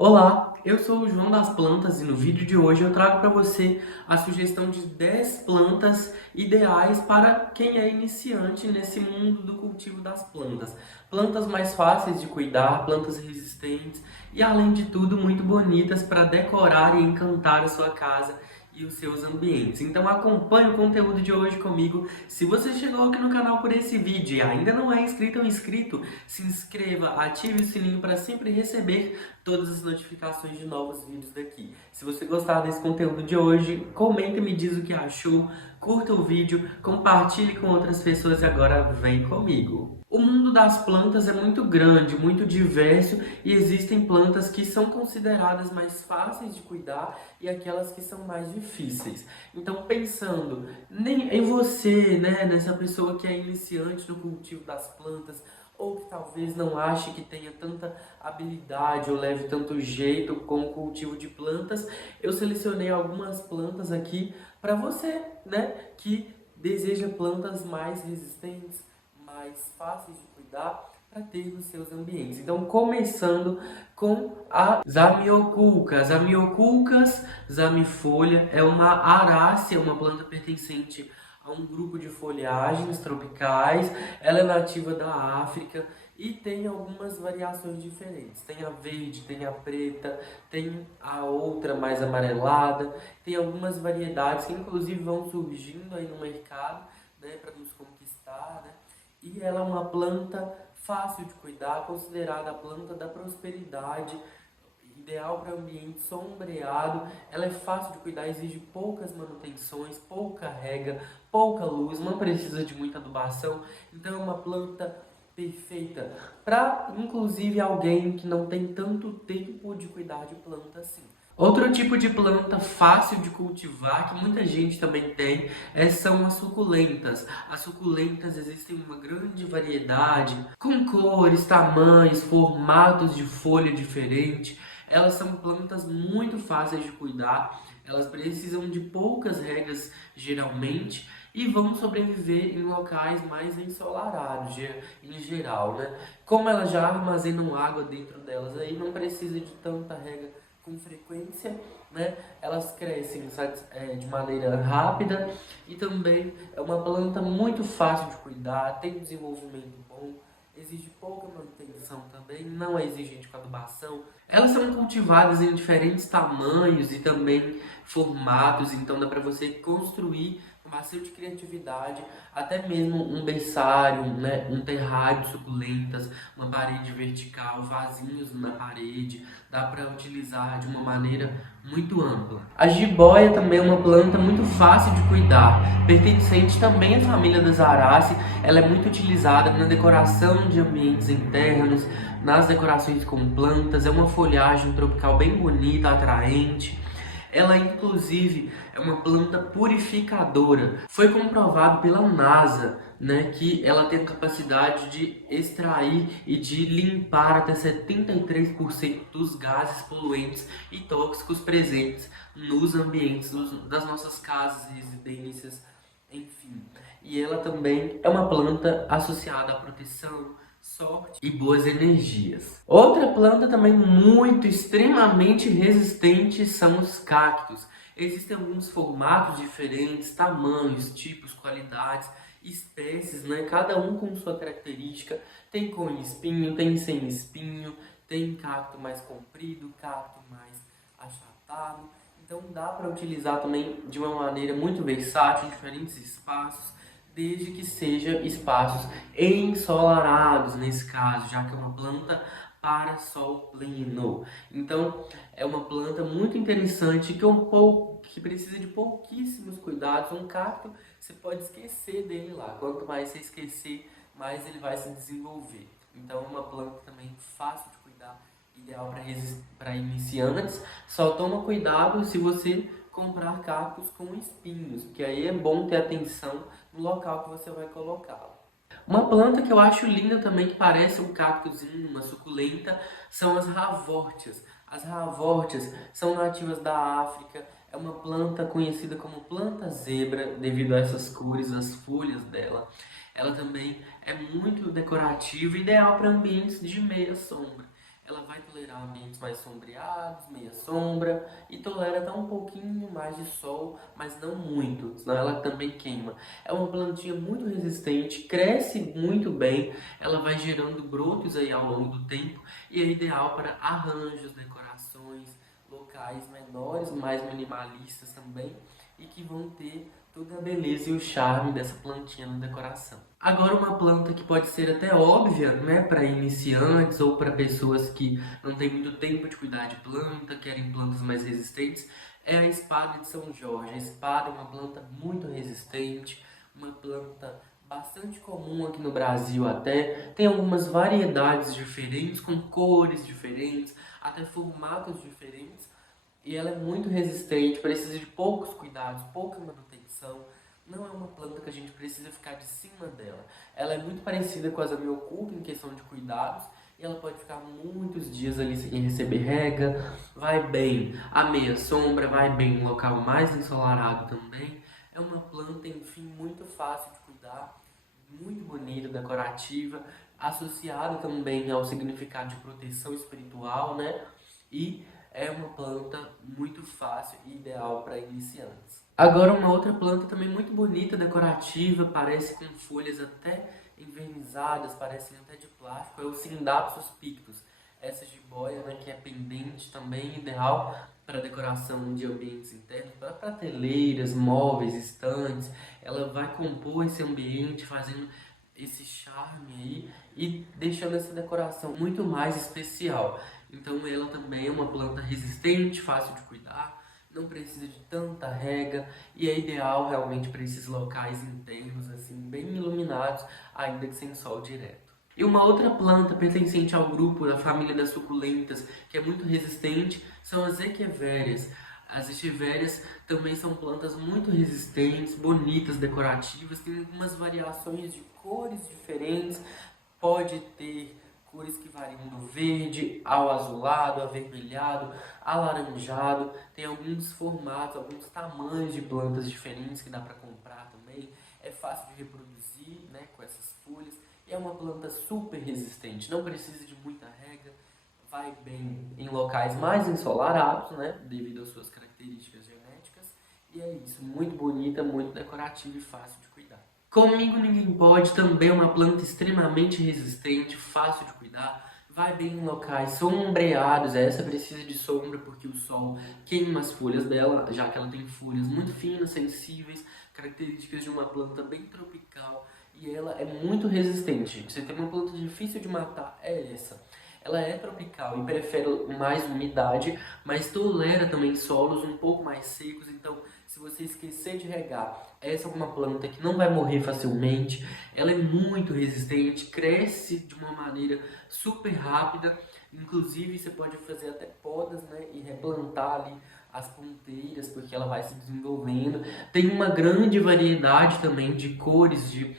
Olá, eu sou o João das Plantas e no vídeo de hoje eu trago para você a sugestão de 10 plantas ideais para quem é iniciante nesse mundo do cultivo das plantas. Plantas mais fáceis de cuidar, plantas resistentes e, além de tudo, muito bonitas para decorar e encantar a sua casa e os seus ambientes. Então acompanhe o conteúdo de hoje comigo. Se você chegou aqui no canal por esse vídeo e ainda não é inscrito ou inscrito, se inscreva, ative o sininho para sempre receber todas as notificações de novos vídeos daqui. Se você gostar desse conteúdo de hoje, comenta e me diz o que achou, curta o vídeo, compartilhe com outras pessoas e agora vem comigo. O mundo das plantas é muito grande, muito diverso e existem plantas que são consideradas mais fáceis de cuidar e aquelas que são mais difíceis. Então, pensando em você, né, nessa pessoa que é iniciante no cultivo das plantas, ou que talvez não ache que tenha tanta habilidade ou leve tanto jeito com o cultivo de plantas, eu selecionei algumas plantas aqui para você, né, que deseja plantas mais resistentes, mais fáceis de cuidar para ter nos seus ambientes. Então, começando com a Zamioculca. Zamioculcas zamifolha é uma arácea, uma planta pertencente a um grupo de folhagens tropicais. Ela é nativa da África e tem algumas variações diferentes. Tem a verde, tem a preta, tem a outra mais amarelada. Tem algumas variedades que inclusive vão surgindo aí no mercado, né, para nos conquistar, né? E ela é uma planta fácil de cuidar, considerada a planta da prosperidade, ideal para ambiente sombreado. Ela é fácil de cuidar, exige poucas manutenções, pouca rega, pouca luz, não precisa de muita adubação. Então é uma planta perfeita para, inclusive, alguém que não tem tanto tempo de cuidar de planta assim. Outro tipo de planta fácil de cultivar, que muita gente também tem, são as suculentas. As suculentas existem uma grande variedade, com cores, tamanhos, formatos de folha diferentes. Elas são plantas muito fáceis de cuidar, elas precisam de poucas regras geralmente e vão sobreviver em locais mais ensolarados em geral, né? Como elas já armazenam água dentro delas, aí não precisa de tanta rega com frequência, né? Elas crescem de maneira rápida e também é uma planta muito fácil de cuidar, tem um desenvolvimento bom, exige pouca manutenção também, não é exigente com adubação. Elas são cultivadas em diferentes tamanhos e também formatos, então dá para você construir com bastante criatividade, até mesmo um berçário, né, um terrário de suculentas, uma parede vertical, vasinhos na parede, dá para utilizar de uma maneira muito ampla. A jiboia também é uma planta muito fácil de cuidar, pertencente também à família das aráceas. Ela é muito utilizada na decoração de ambientes internos, nas decorações com plantas, é uma folhagem tropical bem bonita, atraente. Ela, inclusive, é uma planta purificadora. Foi comprovado pela NASA, né, que ela tem a capacidade de extrair e de limpar até 73% dos gases poluentes e tóxicos presentes nos ambientes das nossas casas, residências, enfim. E ela também é uma planta associada à proteção, sorte e boas energias. Outra planta também muito extremamente resistente são os cactos. Existem alguns formatos diferentes, tamanhos, tipos, qualidades, espécies, né? Cada um com sua característica. Tem com espinho, tem sem espinho, tem cacto mais comprido, cacto mais achatado. Então dá para utilizar também de uma maneira muito versátil em diferentes espaços, desde que seja espaços ensolarados nesse caso, já que é uma planta para sol pleno. Então é uma planta muito interessante que precisa de pouquíssimos cuidados. Um cacto você pode esquecer dele lá. Quanto mais você esquecer, mais ele vai se desenvolver. Então é uma planta também fácil de cuidar, ideal para iniciantes. Só toma cuidado se você comprar cactos com espinhos, porque aí é bom ter atenção no local que você vai colocá-lo. Uma planta que eu acho linda também, que parece um cactozinho, uma suculenta, são as ravórtias. As ravórtias são nativas da África, é uma planta conhecida como planta zebra, devido a essas cores, as folhas dela. Ela também é muito decorativa, ideal para ambientes de meia sombra. ela vai tolerar ambientes mais sombreados, meia sombra, e tolera até um pouquinho mais de sol, mas não muito, senão ela também queima. É uma plantinha muito resistente, cresce muito bem, ela vai gerando brotos aí ao longo do tempo e é ideal para arranjos, decorações, locais menores, mais minimalistas também, e que vão ter toda a beleza e o charme dessa plantinha na decoração. Agora, uma planta que pode ser até óbvia, né, para iniciantes ou para pessoas que não têm muito tempo de cuidar de planta, querem plantas mais resistentes, é a espada de São Jorge. A espada é uma planta muito resistente, uma planta bastante comum aqui no Brasil até. Tem algumas variedades diferentes, com cores diferentes, até formatos diferentes. E ela é muito resistente, precisa de poucos cuidados, pouca manutenção. Não é uma planta que a gente precisa ficar de cima dela. Ela é muito parecida com as amioculca em questão de cuidados. E ela pode ficar muitos dias ali sem receber rega. Vai bem à meia sombra, vai bem em local mais ensolarado também. É uma planta, enfim, muito fácil de cuidar, muito bonita, decorativa, associada também ao significado de proteção espiritual, né? E é uma planta muito fácil e ideal para iniciantes. Agora, uma outra planta também muito bonita, decorativa, parece com folhas até envernizadas, parecem até de plástico, é o Scindapsus pictus. Essa jiboia, né, que é pendente, também ideal para decoração de ambientes internos, para prateleiras, móveis, estantes. Ela vai compor esse ambiente, fazendo esse charme aí e deixando essa decoração muito mais especial. Então ela também é uma planta resistente, fácil de cuidar, não precisa de tanta rega e é ideal realmente para esses locais internos assim bem iluminados, ainda que sem sol direto. E uma outra planta pertencente ao grupo da família das suculentas, que é muito resistente, são as echeverias. As echeverias também são plantas muito resistentes, bonitas, decorativas, tem algumas variações de cores diferentes, pode ter cores que variam do verde ao azulado, avermelhado, alaranjado. Tem alguns formatos, alguns tamanhos de plantas diferentes que dá para comprar também. É fácil de reproduzir, né, com essas folhas. E é uma planta super resistente, não precisa de muita rega, vai bem em locais mais ensolarados, né, devido às suas características genéticas. E é isso, muito bonita, muito decorativa e fácil de cuidar. Comigo Ninguém Pode também é uma planta extremamente resistente, fácil de cuidar, vai bem em locais sombreados. Essa precisa de sombra porque o sol queima as folhas dela, já que ela tem folhas muito finas, sensíveis, características de uma planta bem tropical, e ela é muito resistente. Você tem uma planta difícil de matar, é essa. Ela é tropical e prefere mais umidade, mas tolera também solos um pouco mais secos. Então, se você esquecer de regar, essa é uma planta que não vai morrer facilmente. Ela é muito resistente, cresce de uma maneira super rápida. Inclusive, você pode fazer até podas, né, e replantar ali as ponteiras, porque ela vai se desenvolvendo. Tem uma grande variedade também de cores, de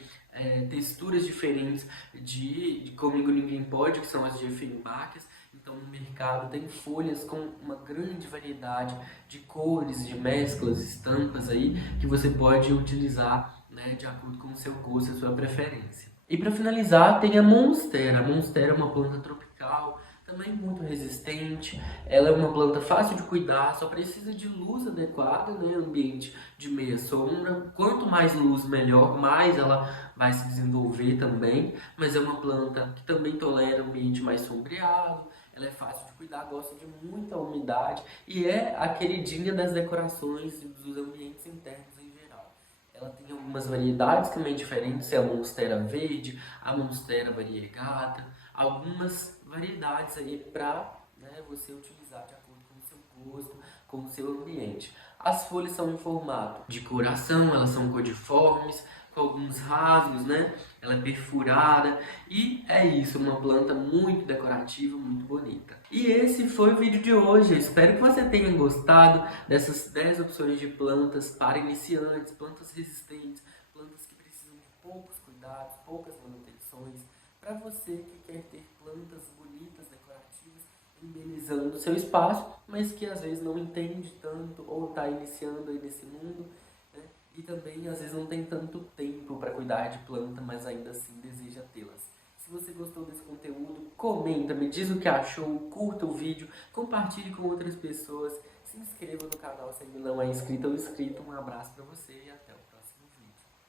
texturas diferentes de Comigo Ninguém Pode, que são as Dieffenbachs. Então no mercado tem folhas com uma grande variedade de cores, de mesclas, estampas aí que você pode utilizar, né, de acordo com o seu gosto e a sua preferência. E para finalizar tem a Monstera. A Monstera é uma planta tropical, também muito resistente. Ela é uma planta fácil de cuidar, só precisa de luz adequada, né, ambiente de meia sombra. Quanto mais luz, melhor, mais ela vai se desenvolver também. Mas é uma planta que também tolera ambiente mais sombreado. Ela é fácil de cuidar, gosta de muita umidade e é a queridinha das decorações dos ambientes internos em geral. Ela tem algumas variedades também diferentes, é a Monstera verde, a Monstera variegata, algumas variedades aí para, né, você utilizar de acordo com o seu gosto, com o seu ambiente. As folhas são em formato de coração, elas são codiformes, com alguns rasgos, né? Ela é perfurada e é isso, uma planta muito decorativa, muito bonita. E esse foi o vídeo de hoje. Eu espero que você tenha gostado dessas 10 opções de plantas para iniciantes, plantas resistentes, plantas que precisam de poucos cuidados, poucas manutenções, para você que quer ter plantas bonitas, decorativas, embelezando o seu espaço, mas que às vezes não entende tanto ou está iniciando aí nesse mundo, né? E também às vezes não tem tanto tempo para cuidar de planta, mas ainda assim deseja tê-las. Se Se você gostou desse conteúdo, comenta, me diz o que achou, curta o vídeo, compartilhe com outras pessoas, se inscreva no canal se ainda não é inscrito ou inscrito. Um abraço para você e até o próximo.